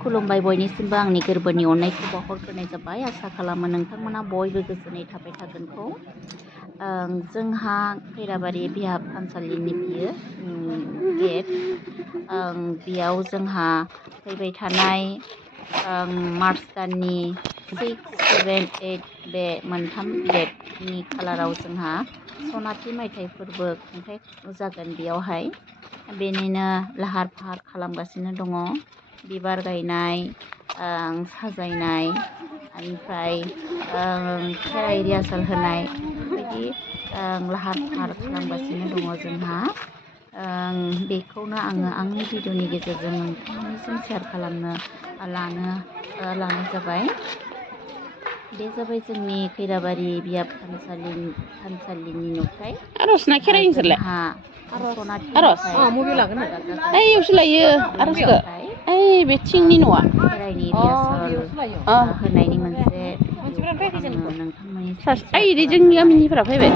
खुलुमबाय बयनिसिमबो आंनि गोरबोनि अननायखौ बावहरग्रोनाय जाबाय। आसा खालामो नोंथांमोना बयबो गोजोनै थाबाय थागोनखौ। जोंहा खैराबारि बिहाब थानसालिनि बियो गेट। बेयाव जोंहा फैबाय थानाय मार्च दाननि 6, 7, 8 बे मोनथाम डेटनि खालाराव जोंहा सनाथि मायथाइ फोरबो खुंथाय जागोन। बेयावहाय बेनिनो लाहार फाहार खालामगासिनो दङ। बिबार गायनाय, साजायनाय, ओमफ्राय खेराइ रिहार्सेल होनाय बेफोरबायदि लाहार फाहार खालामगासिनो दङ जोंहा। बेखौनो आङो आंनि भिडिअनि गेजेरजों नोंथांमोननिसिम शेयार खालामनो लानाय जाबाय। बे जाबाय जोंनि खैराबारि बिहाब थानसालिनि नुथाय। आर'जना खेराइ नोंसोरलाय? आर'ज ओइयावसो लायो आर'जखौ। ओइ बे थिंनि न'आ खेराइनि रिहार्सेल होनायनि मोनसे भिडिअखौ आङो नोंथांमोननिसिम ओइ जोंनि गामिनिफ्रा फैबाय।